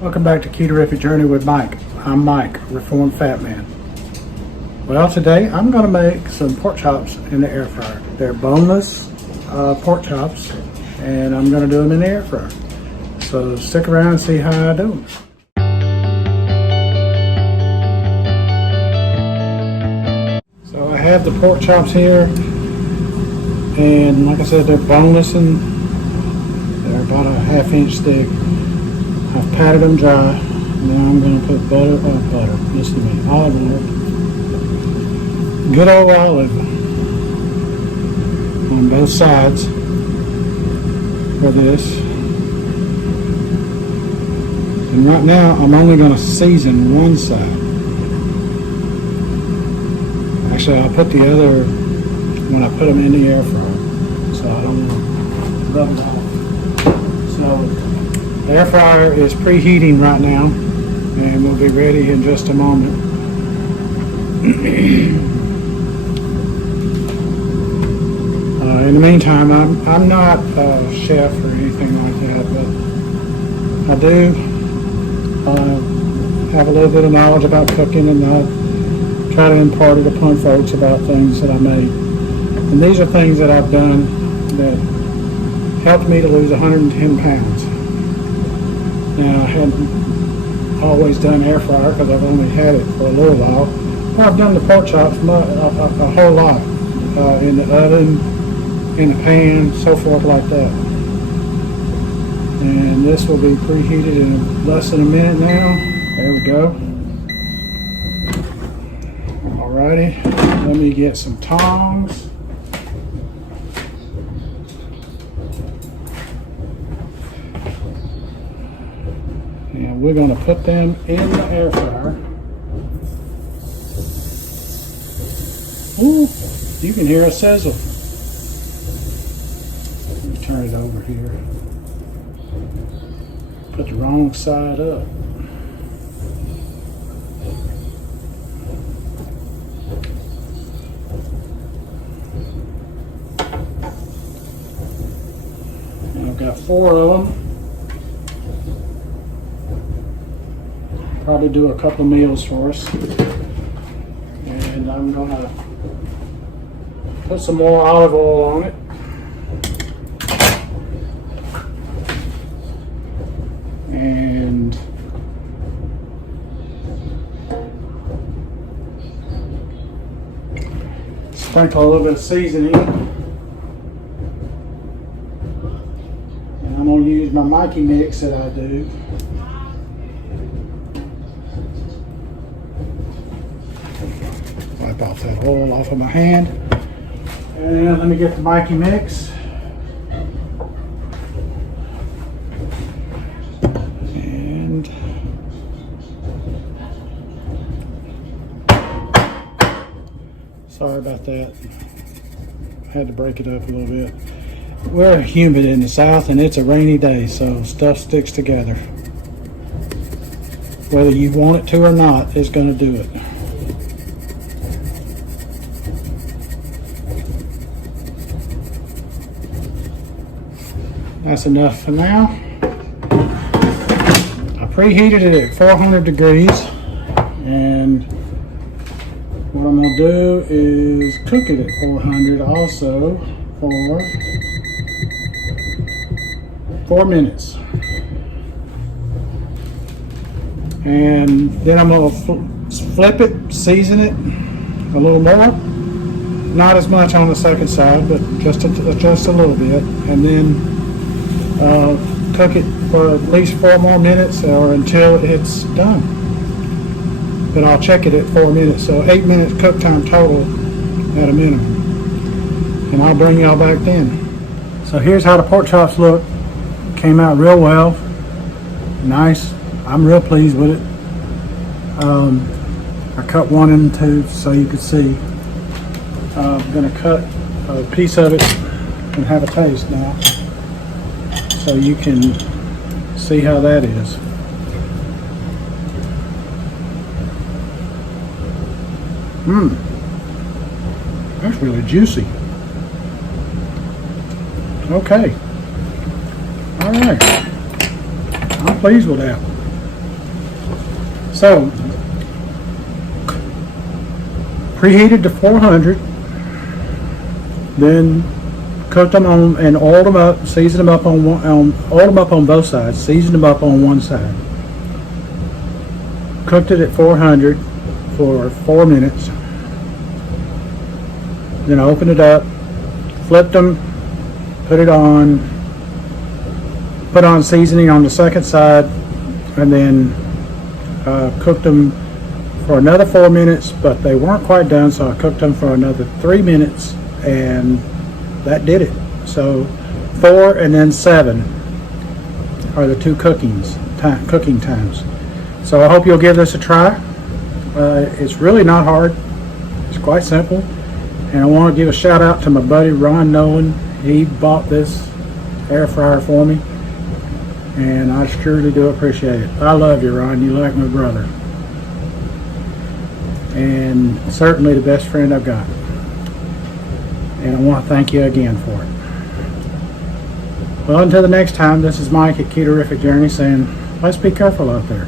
Welcome back to Keto Journey with Mike. I'm Mike, Reformed Fat Man. Well, today I'm going to make some pork chops in the air fryer. They're boneless pork chops, and I'm going to do them in the air fryer. So stick around and see how I do them. So I have the pork chops here, and like I said, they're boneless and they're about a ½ inch thick. I've patted them dry. Now I'm going to put listen to me, olive oil. Good old olive on both sides for this. And right now I'm only going to season one side. Actually, I'll put the other when I put them in the air fryer, so I don't want to rub it off. So the air fryer is preheating right now, and we'll be ready in just a moment. In the meantime, I'm not a chef or anything like that, but I do have a little bit of knowledge about cooking, and I try to impart it upon folks about things that I made. And these are things that I've done that helped me to lose 110 pounds. Now, I hadn't always done air fryer because I've only had it for a little while. But I've done the pork chops a whole lot in the oven, in the pan, so forth like that. And this will be preheated in less than a minute now. There we go. Alrighty, let me get some tongs. And we're going to put them in the air fryer. Ooh, you can hear a sizzle. Let me turn it over here. Put the wrong side up. And I've got 4 of them. Probably do a couple of meals for us. And I'm gonna put some more olive oil on it. And sprinkle a little bit of seasoning. And I'm gonna use my Mikey mix that I do. Wipe off that oil off of my hand. And let me get the Mikey mix. And sorry about that. I had to break it up a little bit. We're humid in the south and it's a rainy day, so stuff sticks together. Whether you want it to or not, it's going to do it. That's enough for now. I preheated it at 400 degrees, and what I'm going to do is cook it at 400 also for 4 minutes. And then I'm going to flip it, season it a little more. Not as much on the second side, but just a little bit. And then cook it for at least 4 more minutes or until it's done. But I'll check it at 4 minutes, so 8 minutes cook time total at a minimum. And I'll bring y'all back then. So here's how the pork chops look. Came out real well. Nice. I'm real pleased with it. I cut one in two so you could see. I'm going to cut a piece of it and have a taste now, so you can see how that is. That's really juicy. Okay. All right. I'm pleased with that. So, preheated to 400, then cooked them on and oiled them up, seasoned them up on oiled them up on both sides, seasoned them up on one side. Cooked it at 400 for 4 minutes. Then I opened it up, flipped them, put on seasoning on the second side, and then cooked them for another 4 minutes, but they weren't quite done, so I cooked them for another 3 minutes, and that did it. So 4 and then 7 are the two cooking times. So I hope you'll give this a try. It's really not hard. It's quite simple. And I want to give a shout out to my buddy Ron Nolan. He bought this air fryer for me, and I surely do appreciate it. I love you, Ron. You're like my brother, and certainly the best friend I've got. And I want to thank you again for it. Well, until the next time, this is Mike at Ketorific Journey saying, let's be careful out there.